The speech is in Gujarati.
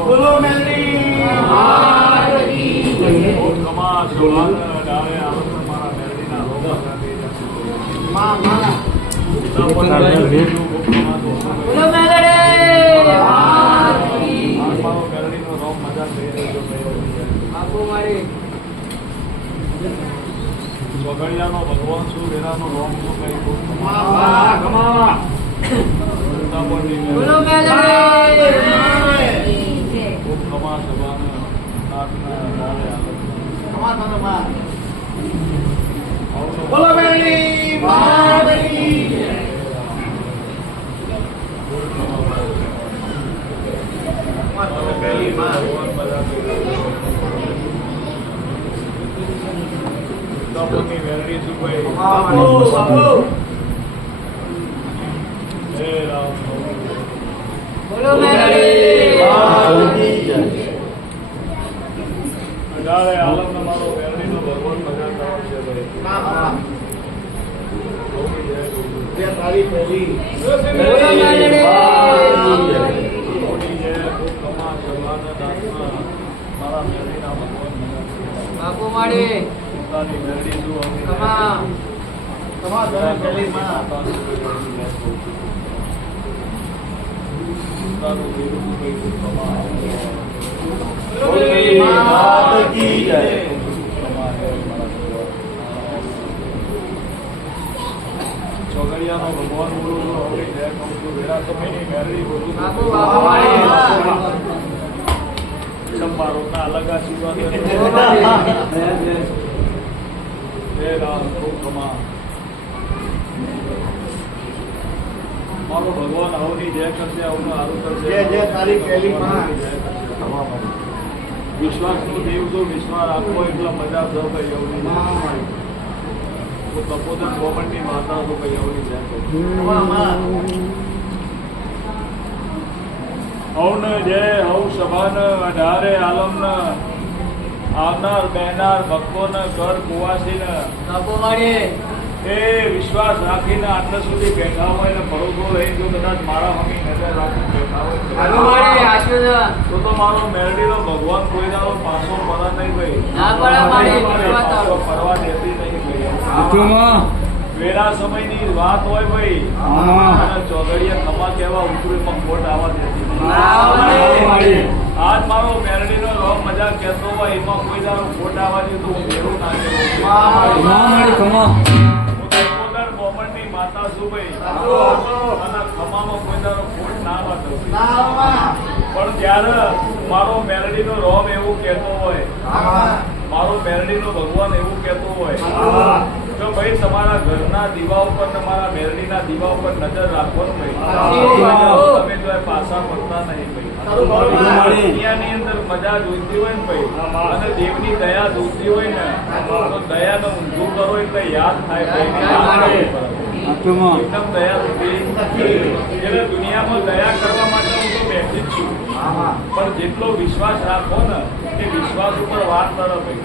બોલો મેલડી વગડિયાનો ભગવાન શું વેરાનો રોમ શું કઈ બોલો મેલડી વેરડી શું ભાઈ બોલો મેલડી અઢારે આલમનો મારો વેરડીનો ભગવાન મજા કરાવ છે ભાઈ તારી પહેલી બોલો મેલડી મારા મેરડીના ભગવાન બાપુ માડી તારી મેરડી શું તમારા પહેલી માં તારું વેરું ભાઈ ચોગડિયાનો ભગવાન બોલું છું હવે જય કહું છું વેરા સમયની મેરડી બોલું બાપુ બાપુ માડી ચંપારોના અલગ આશીર્વાદ જય રામ ખૂબ કમા મારો ભગવાન આવની જય કરશે આવનું સારું કરશે જય તારી પહેલી માં વિશ્વાસનું દેવ તો વિશ્વાસ રાખવો એટલા મજા સૌ કઈ અવની તો તપોદન ગોમંડની માતા તો કઈ અવની જય હવન જય હવ સભાન અઢારે આલમન આવનાર બહેનાર ભક્તોન ઘર કુવાસીન બાપુ માડી એ વિશ્વાસ રાખીને આટલા સુધી બેઠા હોય ને ભરોસો રહી જો કદાચ મારા મમ્મી નજર રાખીને બેઠા બાપુ હોય માડી આશીર્વાદ તો મારો મેરડીનો ભગવાન કોઈ દાડો પાછો પડે નહીં ભાઈ ના પડે માડી પાછો ફરવા દેતી નહીં ભાઈ વેરા સમયની વાત હોય ભાઈ અને ચોગડિયા ખમા કેવા ઉતરીમાં ખોટ આવવા દેતી નહીં. આજ મારો મેરડીનો રોગ મજા કહેતો હોય એમાં કોઈ દાડો ખોટ આવવા દે તો હું ભેરું ના ગોમંડની માતા શું ભાઈ અને ખમામાં કોઈ દાડો ખોટ ના આવવા દઉં પણ ત્યારે મારો મેરડીનો રોગ એવું કહેતો હોય મારો મેરડીનો ભગવાન એવું કહેતો હોય તો ભાઈ તમારા ઘરના દીવા ઉપર ને મારા મેરડીના દીવા ઉપર નજર રાખો ને ભાઈ તમે જો પાછા પડતા નહીં ભાઈ દુનિયાની અંદર મજા જોઈતી હોય ને ભાઈ અને દેવની દયા જોઈતી હોય ને તો દયાનો ઊંધું કરો એટલે યાદ થાય ભાઈ એકદમ દયા જોઈતી એટલે દુનિયામાં દયા કરવા માટે હું તો બેઠી જ છું પણ જેટલો વિશ્વાસ રાખો ને એ વિશ્વાસ ઉપર વાત કરો ભાઈ